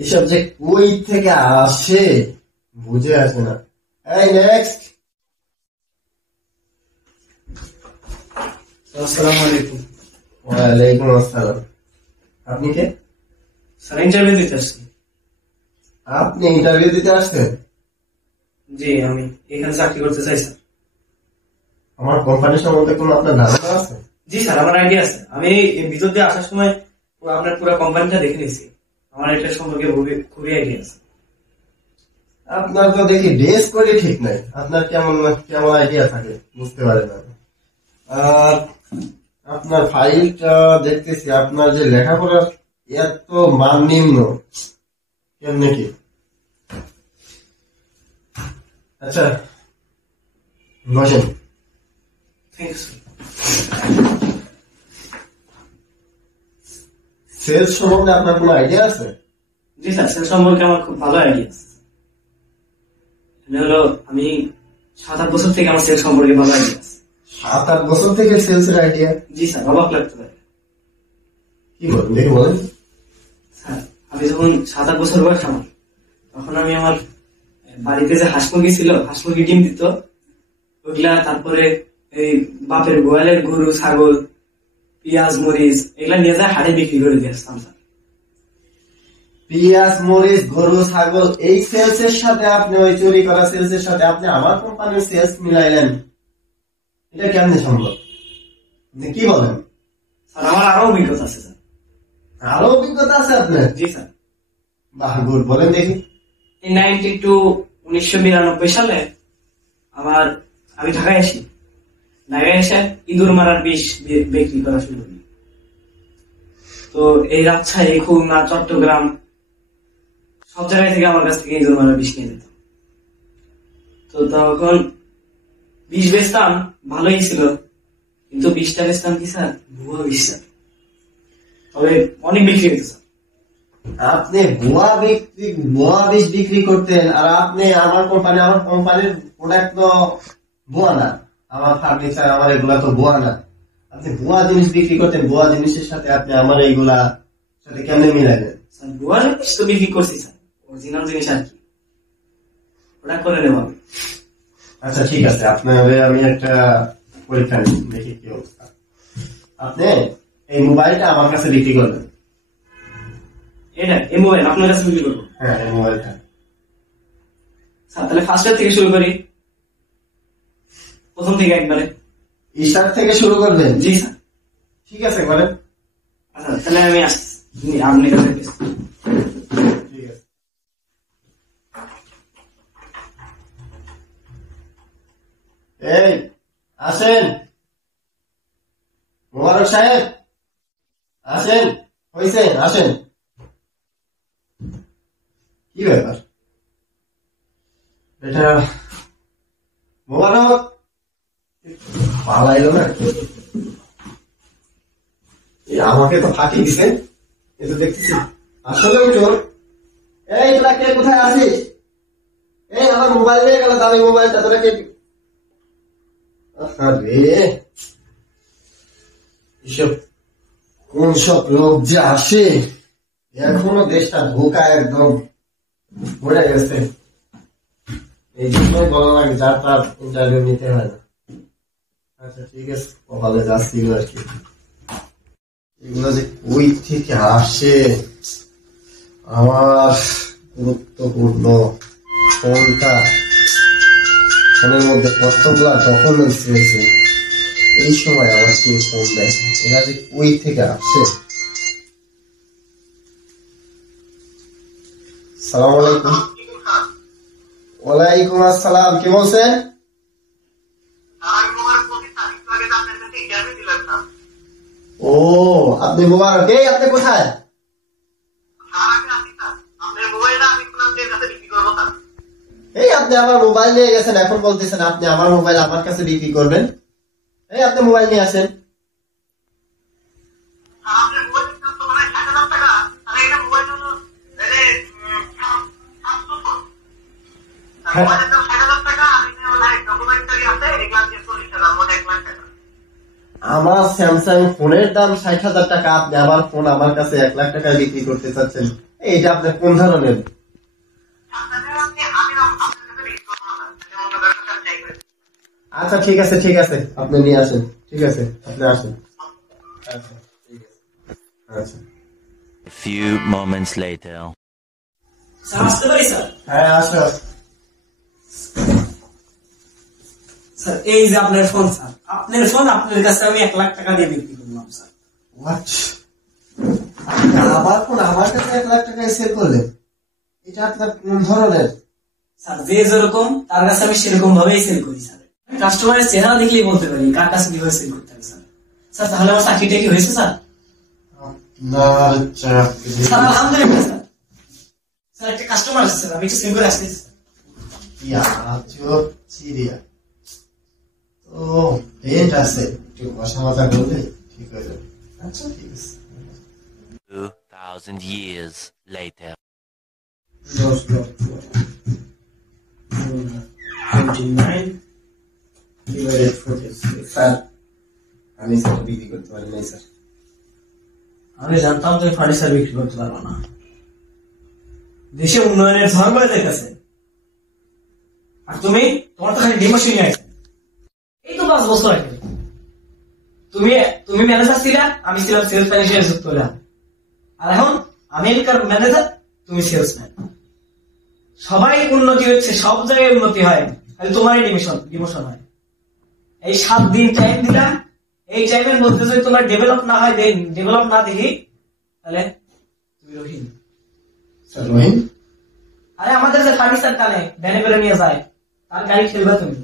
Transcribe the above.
এসব যে কই থেকে আসে বুঝে আসে না। এই নেক্সট। আসসালামু আলাইকুম। ওয়ালাইকুম আসসালাম। আপনি কে? স্যার ইন্টারভিউ দিতে আসছি। আপনি ইন্টারভিউ দিতে আসছেন? জি, আমি এখানে চাকরি করতে চাই স্যার। আমার কোম্পানি সম্বন্ধে কোনো আপনার ধারণা আছে? জি স্যার, আমার আইডিয়া আছে। আমি এই ভিতর দিয়ে আসার সময় আপনার পুরো কোম্পানিটা দেখে নিয়েছি। আমার এটা সম্পর্কে খুবই আইডিয়া আছে। আপনার তো দেখি ড্রেস করে ঠিক নাই, আপনার কেমন কেমন আইডিয়া থাকে বুঝতে পারেন না। আর আপনার ফাইলটা দেখতেছি, আপনার যে লেখাপড়ার এত মান নিম্ন, কেমনে কি? আচ্ছা বসেন। সেলস সম্বন্ধে আপনার কোনো আইডিয়া আছে? জি স্যার, সেলস সম্পর্কে আমার খুব ভালো আইডিয়া আছে। হলো আমি 7-8 বছর থেকে আমার সেলস সম্পর্কে ভালো আইডিয়া আছে। 7-8 বছর থেকে সেলস এর আইডিয়া? জি স্যার, অবাক লাগতে পারে। কি বলেন দেখি বলেন। স্যার, আমি যখন 7-8 বছর বয়স আমার, তখন আমি আমার বাড়িতে যে হাঁস মুরগি ছিল, হাঁস মুরগি ডিম দিত, ওইগুলা, তারপরে এই বাপের গোয়ালের গরু ছাগল, পেঁয়াজ মরিচ, এগুলা নিয়ে যায় হাটে বিক্রি করে দিয়ে আসতাম স্যার। পেঁয়াজ মরিচ গরু ছাগল, এই সেলস এর সাথে আপনি ওই চুরি করা সেলস এর সাথে আপনি আমার কোম্পানির সেলস মিলাইলেন, এটা কেমনে সম্ভব? আপনি কি বলেন? স্যার, আমার আরো অভিজ্ঞতা আছে স্যার। আরো অভিজ্ঞতা আছে আপনার? জি স্যার। বাহ, গুড, বলেন দেখি। 1992 সালে আমি ঢাকায় আসি। ঢাকায় এসে ইঁদুর মারার বিষ বিক্রি করা শুরু করি। তো এই রাজশাহী, খুলনা, চট্টগ্রাম সব জায়গায় থেকে আমার কাছ থেকে ইঁদুর মারার বিষ কিনে নিত। তো তখন বিষ বেচতাম, ভালোই ছিল, কিন্তু বিষটা বেচতাম কি স্যার? ভুয়া বিষ স্যার। তবে অনেক বিক্রি হতো স্যার। আপনি ভুয়া বিষ বিক্রি করতেন, আর আপনি আমার কোম্পানির প্রোডাক্ট তো ভুয়া না, আমার ফার্নিচার আমার এগুলা তো ভুয়া না। আপনি ভুয়া জিনিস বিক্রি করতেন, ভুয়া জিনিসের সাথে আপনি আমার এইগুলা সাথে কেমনে মিলাইলেন? স্যার, ভুয়া জিনিস তো বিক্রি করছি স্যার, অরিজিনাল জিনিস আর কি, ওটা করে নেব আমি। আচ্ছা ঠিক আছে, আপনার আমি একটা পরীক্ষা নিই, দেখি কি অবস্থা। আপনি এই মোবাইলটা আমার কাছে বিক্রি করবেন। এই মোবাইল আপনার কাছে বিক্রি করবো? হ্যাঁ, এই মোবাইলটা। স্যার, তাহলে ফার্স্ট ইয়ার থেকে শুরু করি, প্রথম থেকে একবারে স্টার্ট থেকে শুরু করবেন? জি স্যার। ঠিক আছে, করেন। আচ্ছা, তাহলে আমি আসছি আপনার কাছে। ঠিক আছে। এই আসেন মোবারক সাহেব, আসেন, হয়েছেন, আসেন। কি ব্যাপার এটা? মোবারক পালাইলো না, আমাকে তো ফাঁকি দিছে, এ তো দেখতেছি আসলে চোর। এই তোরা কে, কোথায় আছিস? এই আমার মোবাইল নিয়ে গেল, দামি মোবাইলটা, তোরা কে? এসব কোন সব লোক যে আসে, এখনো দেশটা ধোকা একদম ভরে গেছে। এই জন্যই বলা লাগে যার তার ইন্টারভিউ নিতে হয় না। আচ্ছা ঠিক আছে, কপালে যাচ্ছি আর কি। এগুলো যে ওই থেকে আসে, আমার গুরুত্বপূর্ণ ফোনটা, ফোনের মধ্যে কতগুলা ডকুমেন্টস রয়েছে, এই সময় আমার কি ফোন দেয়? এরা যে ওই থেকে আসে। সালাম আলাইকুম। ওয়ালাইকুম আসসালাম, কি বলছেন? ও আপনি মোবারক, এই আপনি কোথায়? এই আপনি আমার মোবাইল নিয়ে গেছেন, এখন বলতেছেন আপনি আমার মোবাইল আমার কাছে বিক্রি করবেন। এই আপনি মোবাইল নিয়ে আসেন। আমার স্যামসাং ফোনের দাম 60,000 টাকা, আপনি আমার ফোন আমার কাছে 1 লাখ টাকায় বিক্রি করতে চাচ্ছেন? এইটা আপনার কোন ধরনের? আচ্ছা ঠিক আছে ঠিক আছে, আপনি নিয়ে আসেন। ঠিক আছে, আপনি আসেন। আচ্ছা ঠিক আছে। আচ্ছা A few moments later. Sir আসতে পারি স্যার? হ্যাঁ আসো। স্যার এই যে আপনার ফোন, স্যার আপনার ফোন, আপনার কাছে আমি 1 লাখ টাকা দিয়ে বিক্রি করলাম স্যার। What? আবার কোন আমার কাছে 1 লাখ টাকায় সেল করলেন? এটা আপনার কোন ধরনের? স্যার যে যেরকম তার কাছে আমি সেরকম ভাবেই সেল করি স্যার। কাস্টমারের চেহারা দেখলেই বলতে পারি কার কাছে কিভাবে সেল করতে হবে স্যার। স্যার তাহলে আমার চাকরিটা কি হয়েছে স্যার? আপনার চাকরি? স্যার আলহামদুলিল্লাহ স্যার। স্যার একটা কাস্টমার আছে স্যার, আমি একটু সেল করে আসছি। ইয়া চুপ চিড়িয়া তো পেন্ট আছে, একটু বসা মাথা করলে ঠিক হয়ে যাবে। আচ্ছা ঠিক আছে। 2,000 years later. 29 divided 46 স্যার আমি স্যার বিক্রি করতে পারি নাই স্যার। আমি জানতাম তুমি ফার্নিচার বিক্রি করতে পারবো না। দেশে উন্নয়নের ঝড় বয়ে যাইতেছে, আর তুমি তোমার তো খালি ডিমোশন আছে। এই তো 5 বছর আগে তুমি ম্যানেজার ছিলা, আমি ছিলাম সেলস ম্যানেজার যুক্ত হলাম। আর এখন আমি এখানকার ম্যানেজার, তুমি সেলসম্যান। সবাই উন্নতি হচ্ছে, সব জায়গায় উন্নতি হয়, খালি তোমারই ডিমোশন হয়। এই 7 দিন টাইম দিলাম, এই টাইমের মধ্যে যদি তোমার ডেভেলপ না হয়, ডেভেলপ না দেখি, তাহলে তুমি রহিম। স্যার রহিম? আরে আমাদের যে ফার্নিচার টানে ভ্যানে করে নিয়ে যায়, তার গাড়ি খেলবে তুমি।